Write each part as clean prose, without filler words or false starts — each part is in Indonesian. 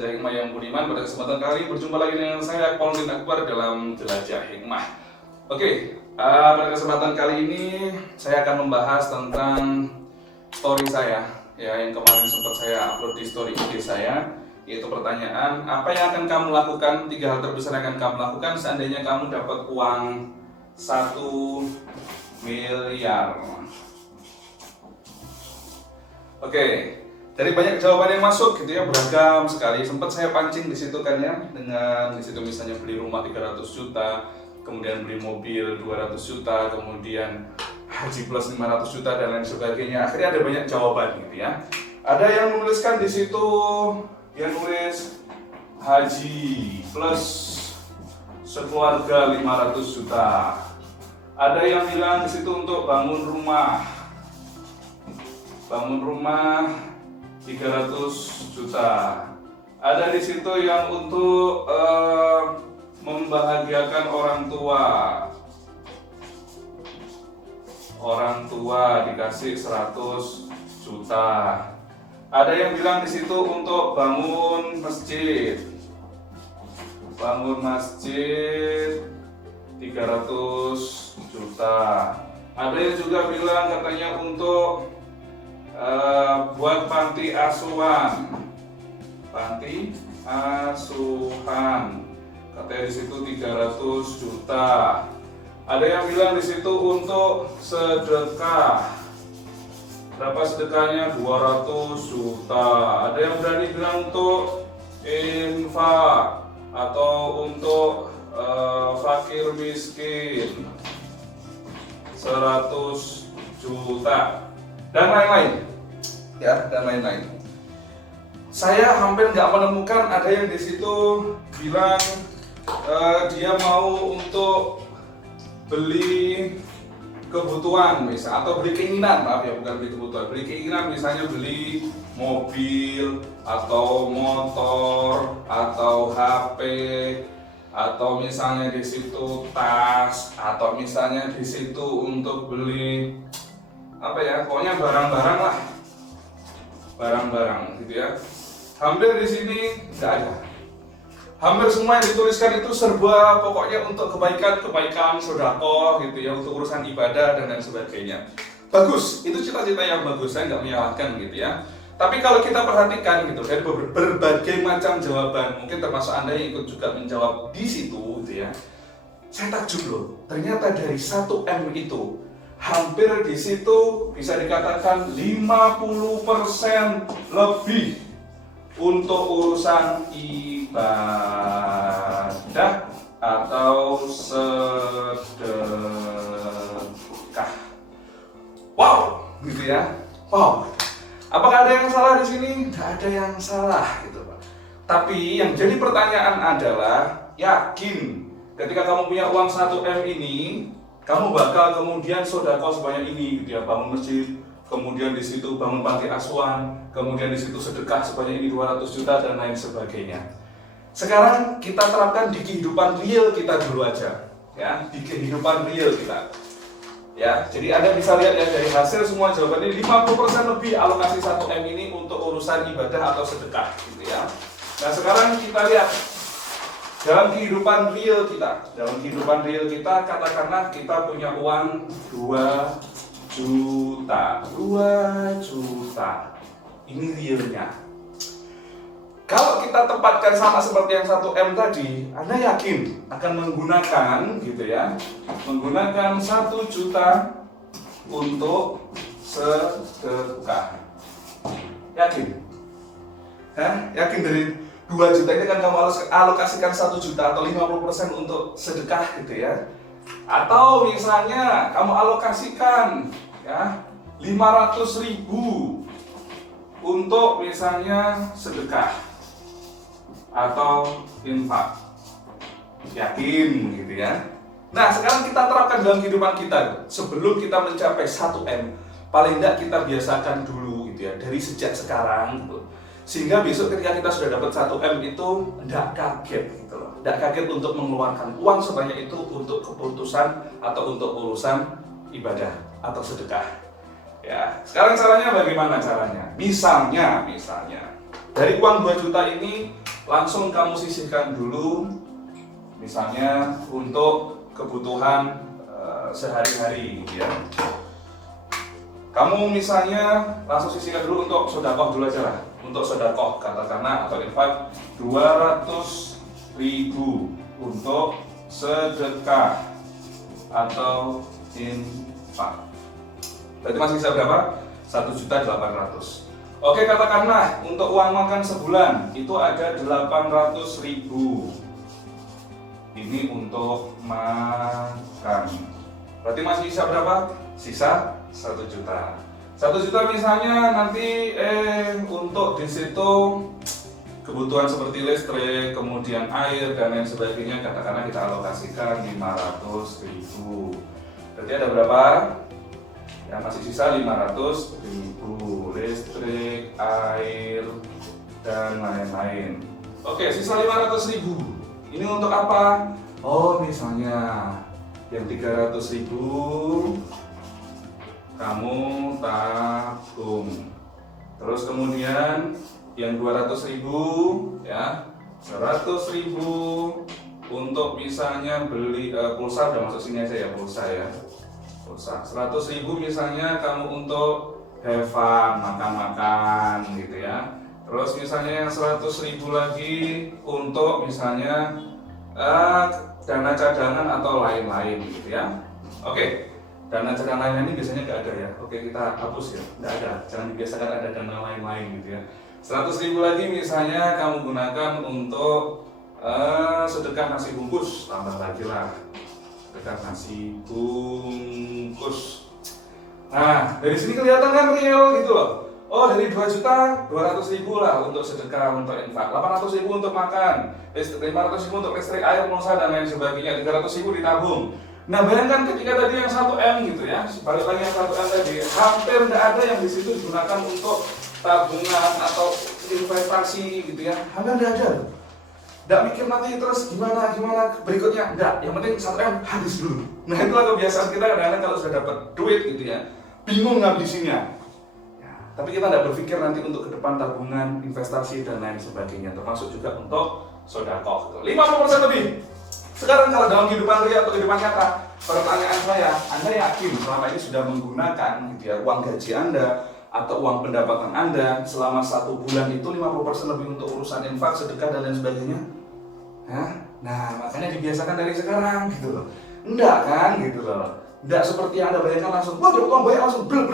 Jelajah Hikmah yang budiman. Pada kesempatan kali ini berjumpa lagi dengan saya Paulin Akbar dalam Jelajah Hikmah. Oke, pada kesempatan kali ini saya akan membahas tentang story saya, ya, yang kemarin sempat saya upload di story IG saya, yaitu pertanyaan apa yang akan kamu lakukan, 3 hal terbesar yang akan kamu lakukan seandainya kamu dapat uang 1 miliar. Oke, dari banyak jawaban yang masuk gitu ya, beragam sekali. Sempat saya pancing di situ kan ya, dengan di situ misalnya beli rumah 300 juta, kemudian beli mobil 200 juta, kemudian haji plus 500 juta dan lain sebagainya. Akhirnya ada banyak jawaban gitu ya. Ada yang menuliskan di situ, dia nulis haji plus sekeluarga 500 juta. Ada yang bilang di situ untuk bangun rumah 300 juta. Ada di situ yang untuk membahagiakan orang tua dikasih 100 juta. Ada yang bilang di situ untuk bangun masjid 300 juta. Ada yang juga bilang katanya untuk buat panti asuhan katanya di situ 300 juta. Ada yang bilang di situ untuk sedekah, berapa sedekahnya, 200 juta. Ada yang berani bilang untuk infak atau untuk fakir miskin 100 juta dan lain-lain. Ya, dan lain-lain. Saya hampir nggak menemukan ada yang di situ bilang dia mau untuk beli kebutuhan misal, atau beli keinginan, maaf ya, bukan beli kebutuhan, beli keinginan, misalnya beli mobil atau motor atau HP, atau misalnya di situ tas, atau misalnya di situ untuk beli apa ya, pokoknya barang-barang lah, barang-barang gitu ya. Hampir di sini nggak ada. Hampir semua yang dituliskan itu serba pokoknya untuk kebaikan, sedekah gitu ya, untuk urusan ibadah dan lain sebagainya. Bagus, itu cita-cita yang bagus, saya nggak menyalahkan gitu ya. Tapi kalau kita perhatikan gitu, dari berbagai macam jawaban, mungkin termasuk Anda yang ikut juga menjawab di situ gitu ya. Saya takjub loh, ternyata dari 1M itu hampir di situ bisa dikatakan 50% lebih untuk urusan ibadah atau sedekah. Wow, gitu ya. Wow. Apakah ada yang salah di sini? Tidak ada yang salah gitu, Pak. Tapi yang jadi pertanyaan adalah, yakin ketika kamu punya uang 1M ini, kamu bakal kemudian sedekah sebanyak ini gitu ya, bangun masjid, kemudian di situ bangun panti asuhan, kemudian di situ sedekah sebanyak ini 200 juta dan lain sebagainya. Sekarang kita terapkan di kehidupan real kita dulu aja, ya, di kehidupan real kita. Ya, jadi Anda bisa lihat ya dari hasil semua jawaban ini 50% lebih alokasi 1M ini untuk urusan ibadah atau sedekah gitu ya. Nah, sekarang kita lihat dalam kehidupan real kita, katakanlah kita punya uang 2 juta. Ini realnya. Kalau kita tempatkan sama seperti yang 1M tadi, Anda yakin akan menggunakan gitu ya, menggunakan 1 juta untuk sedekah. Yakin? Yakin dari 2 juta ini kan kamu alokasikan 1 juta atau 50% untuk sedekah gitu ya. Atau misalnya kamu alokasikan ya 500.000 untuk misalnya sedekah atau infak. Yakin gitu ya. Nah, sekarang kita terapkan dalam kehidupan kita. Sebelum kita mencapai 1M, paling tidak kita biasakan dulu gitu ya, dari sejak sekarang gitu. Sehingga besok ketika kita sudah dapat 1M itu tidak kaget gitu loh. Tidak kaget untuk mengeluarkan uang sebanyak itu untuk keputusan atau untuk urusan ibadah atau sedekah. Ya, sekarang caranya bagaimana caranya? Misalnya Dari uang 2 juta ini langsung kamu sisihkan dulu, misalnya untuk kebutuhan sehari-hari gitu ya. Kamu misalnya langsung sisihkan dulu untuk sedekah dulu aja lah. Untuk sedekah katakanlah atau infak 200.000 untuk sedekah atau infak. Berarti masih sisa berapa? 1.800.000. Oke, katakanlah untuk uang makan sebulan itu ada 800.000. Ini untuk makan. Berarti masih sisa berapa? Sisa 1 juta. 1 juta misalnya nanti untuk di situ kebutuhan seperti listrik, kemudian air dan lain sebagainya, katakanlah kita alokasikan 500.000. Berarti ada berapa? Ya masih sisa 500.000 listrik, air dan lain-lain. Oke, sisa 500.000. Ini untuk apa? Oh, misalnya yang 300.000 kamu tabung. Terus kemudian yang 200.000 ya, 100.000 untuk misalnya beli pulsa, udah masuk sini aja ya, pulsa ya. Pulsa 100.000 misalnya kamu untuk have fun, makan-makan gitu ya. Terus misalnya yang 100.000 lagi untuk misalnya dana cadangan atau lain-lain gitu ya. Oke, dana cadangan ini biasanya nggak ada ya. Oke, kita hapus ya, nggak ada. Jangan dibiasakan ada dana lain-lain gitu ya. 100.000 lagi misalnya kamu gunakan untuk sedekah nasi bungkus, tambah lagi lah sedekah nasi bungkus. Nah, dari sini kelihatan kan real gitu loh. Oh, dari 2.200.000 lah untuk sedekah, untuk infak, 800.000 untuk makan, 500.000 untuk listrik, air, pulsa dan lain sebagainya, 300.000 ditabung. Nah, bayangkan ketika tadi yang 1M gitu ya, balik lagi yang 1M tadi, hampir tidak ada yang di situ digunakan untuk tabungan atau investasi gitu ya, hampir tidak ada. Tidak mikir nanti terus gimana berikutnya, enggak, yang penting 1M habis dulu. Nah, itulah kebiasaan kita kadang-kadang kalau sudah dapat duit gitu ya, bingung ngabisinnya. Tapi kita tidak berpikir nanti untuk ke depan tabungan, investasi dan lain sebagainya, termasuk juga untuk sedekah. 50% lebih. Sekarang kalau dalam kehidupan real atau kehidupan nyata, pertanyaan saya, Anda yakin selama ini sudah menggunakan gitu ya, uang gaji Anda atau uang pendapatan Anda selama 1 bulan itu 50% lebih untuk urusan infak, sedekah dan lain sebagainya? Nah, makanya dibiasakan dari sekarang gitu loh. Enggak kan gitu loh. Enggak seperti yang Anda bayangkan langsung, wah dapat uang banyak langsung bel.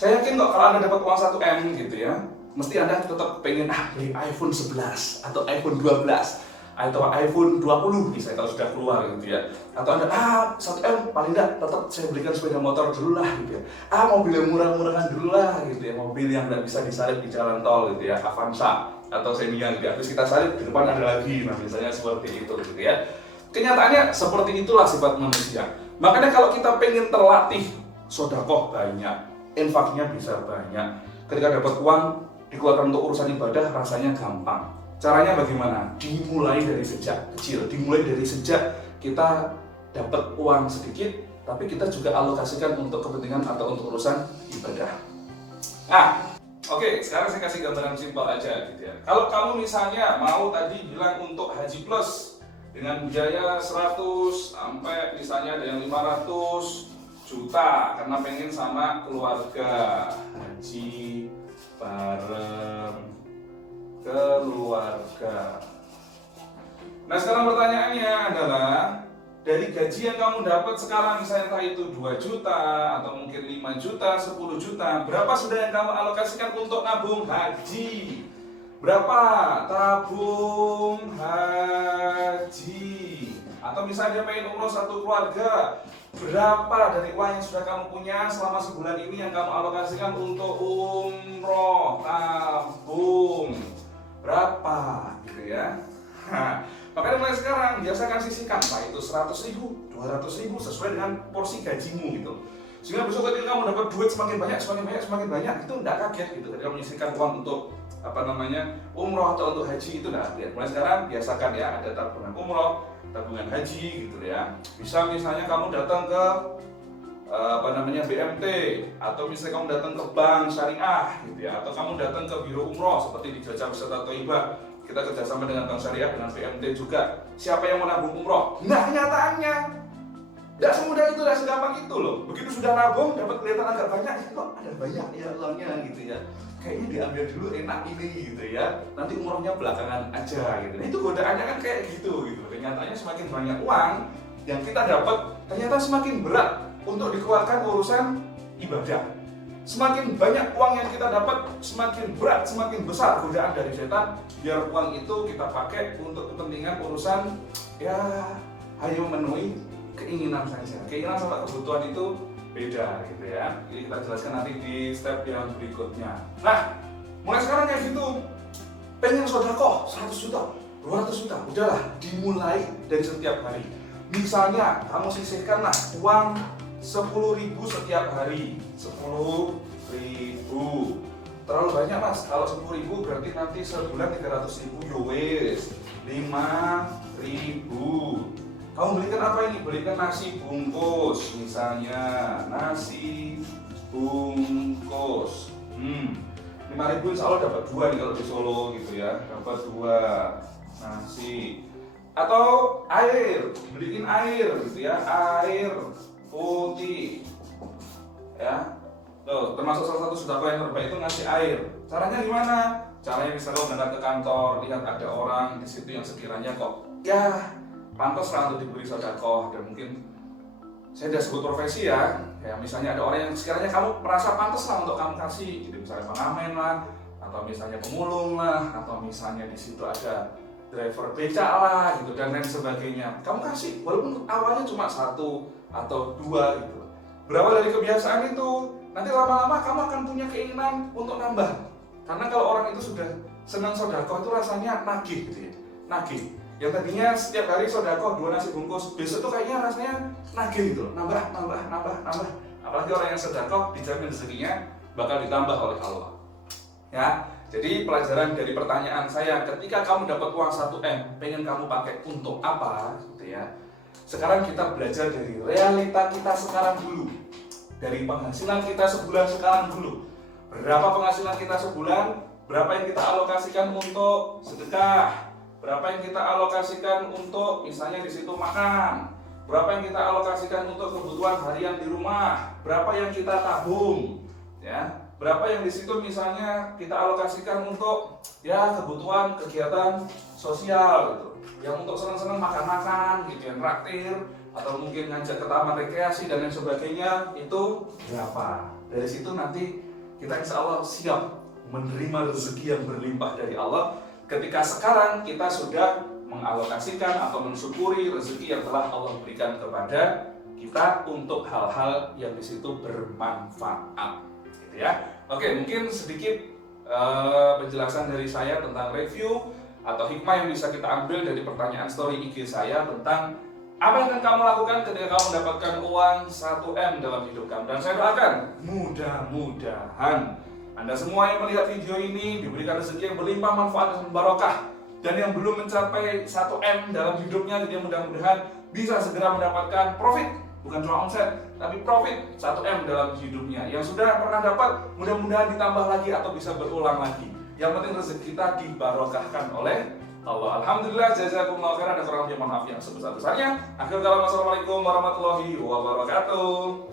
Saya yakin kok kalau Anda dapat uang 1M gitu ya, mesti Anda tetap pengen beli iPhone 11 atau iPhone 12 atau iPhone 20 misalnya kalau sudah keluar gitu ya. Atau Anda 1M paling enggak tetap saya belikan sepeda motor dulu lah gitu ya. Mobil yang murah-murahan dulu lah gitu ya, mobil yang enggak bisa disalip di jalan tol gitu ya, Avanza atau Xenia gitu ya. Terus kita salip di depan ada lagi, nah misalnya seperti itu gitu ya. Kenyataannya seperti itulah sifat manusia. Makanya kalau kita pengen terlatih sedekah banyak, infaknya bisa banyak. Ketika dapat uang dikeluarkan untuk urusan ibadah rasanya gampang. Caranya bagaimana? Dimulai dari sejak kecil, dimulai dari sejak kita dapat uang sedikit, tapi kita juga alokasikan untuk kepentingan atau untuk urusan ibadah. Oke, sekarang saya kasih gambaran simpel aja gitu ya. Kalau kamu misalnya mau tadi bilang untuk haji plus dengan biaya 100 sampai misalnya ada yang 500 juta karena pengen sama keluarga haji bareng keluarga. Nah, sekarang pertanyaannya adalah dari gaji yang kamu dapat sekarang misalnya entah itu 2 juta atau mungkin 5 juta, 10 juta, berapa sudah yang kamu alokasikan untuk nabung haji? Berapa tabung haji? Atau misalnya pengen umroh satu keluarga, berapa dari uang yang sudah kamu punya selama sebulan ini yang kamu alokasikan untuk umroh, tabung? Berapa gitu ya? Makanya mulai sekarang biasakan sisihkan, entah itu 100.000, 200.000 sesuai dengan porsi gajimu gitu. Sehingga besok ketika kamu dapat duit semakin banyak, itu tidak kaget gitu. Ketika menyisihkan uang untuk umroh atau untuk haji itu tidak kaget. Mulai sekarang biasakan ya ada tabungan umroh, tabungan haji gitu ya. Bisa misalnya kamu datang ke BMT, atau misalnya kamu datang ke bank syariah gitu ya, atau kamu datang ke biro umroh seperti di Jasa Wisata Thaiyibah, kita kerjasama dengan bank syariah, dengan BMT juga. Siapa yang mau nabung umroh? Nah, kenyataannya tidak semudah itu, tidak segampang itu loh. Begitu sudah nabung, dapat kelihatan agak banyak, kok ada banyak ya uangnya gitu ya. Kayaknya diambil dulu enak ini gitu ya. Nanti umrohnya belakangan aja gitu. Nah, itu godaannya kan kayak gitu gitu. Kenyataannya semakin banyak uang yang kita dapat, ternyata semakin berat untuk dikeluarkan urusan ibadah. Semakin banyak uang yang kita dapat, semakin berat, semakin besar godaan dari setan. Biar uang itu kita pakai untuk kepentingan urusan ya hanya memenuhi keinginan saja. Keinginan sama kebutuhan itu beda gitu ya. Jadi kita jelaskan nanti di step yang berikutnya. Nah, mulai sekarang kayak gitu. Pengen sedekah 100 juta, 200 juta, udahlah dimulai dari setiap hari. Misalnya kamu sisihkanlah uang 10.000 setiap hari. 10.000 terlalu banyak mas. Kalau 10.000 berarti nanti sebulan 300.000. Yowes 5.000. Kamu belikan apa ini? Belikan nasi bungkus misalnya. Nasi bungkus 5.000 insya Allah dapat 2 nih kalau di Solo gitu ya. Dapat 2 nasi. Atau air, beliin air gitu ya. Air putih ya. Tuh, termasuk salah satu sedekah yang terbaik itu ngasih air. Caranya gimana? Caranya misalnya berangkat ke kantor, lihat ada orang di situ yang sekiranya kok ya pantas lah untuk diberi sedekah, dan mungkin saya udah sebut profesi ya. Ya misalnya ada orang yang sekiranya kamu merasa pantas lah untuk kamu kasih, gitu misalnya pengamen lah, atau misalnya pemulung lah, atau misalnya di situ ada driver becak lah gitu dan lain sebagainya. Kamu kasih walaupun awalnya cuma 1 atau 2 gitu. Berawal dari kebiasaan itu, nanti lama-lama kamu akan punya keinginan untuk nambah. Karena kalau orang itu sudah senang sedekah itu rasanya nagih gitu ya. Nagih. Yang tadinya setiap hari sedekah 2 nasi bungkus, besok tuh kayaknya rasanya nagih gitu. Nambah. Apalagi orang yang sedekah dijamin rezekinya bakal ditambah oleh Allah. Ya. Jadi pelajaran dari pertanyaan saya, ketika kamu dapat uang 1M, pengen kamu pakai untuk apa gitu ya. Sekarang kita belajar dari realita kita sekarang dulu. Dari penghasilan kita sebulan sekarang dulu. Berapa penghasilan kita sebulan? Berapa yang kita alokasikan untuk sedekah? Berapa yang kita alokasikan untuk misalnya di situ makan? Berapa yang kita alokasikan untuk kebutuhan harian di rumah? Berapa yang kita tabung? Ya, berapa yang di situ misalnya kita alokasikan untuk ya kebutuhan kegiatan sosial gitu. Yang untuk senang-senang makan-makan gitu, yang traktir atau mungkin ngajak ke taman rekreasi dan lain sebagainya, itu berapa? Dari situ nanti kita insya Allah siap menerima rezeki yang berlimpah dari Allah ketika sekarang kita sudah mengalokasikan atau mensyukuri rezeki yang telah Allah berikan kepada kita untuk hal-hal yang di situ bermanfaat gitu ya. Oke, mungkin sedikit penjelasan dari saya tentang review atau hikmah yang bisa kita ambil dari pertanyaan story IG saya tentang apa yang akan kamu lakukan ketika kamu mendapatkan uang 1M dalam hidup kamu. Dan saya doakan mudah-mudahan Anda semua yang melihat video ini diberikan rezeki yang berlimpah, manfaat dan barokah. Dan yang belum mencapai 1M dalam hidupnya, jadi mudah-mudahan bisa segera mendapatkan profit, bukan cuma omset, tapi profit 1M dalam hidupnya. Yang sudah pernah dapat, mudah-mudahan ditambah lagi atau bisa berulang lagi. Yang penting rezeki kita dibarokahkan oleh Allah. Alhamdulillah, jazakumullah khairan, dan kurang lebih maaf yang sebesar-besarnya. Akhirul kalam, wassalamualaikum warahmatullahi wabarakatuh.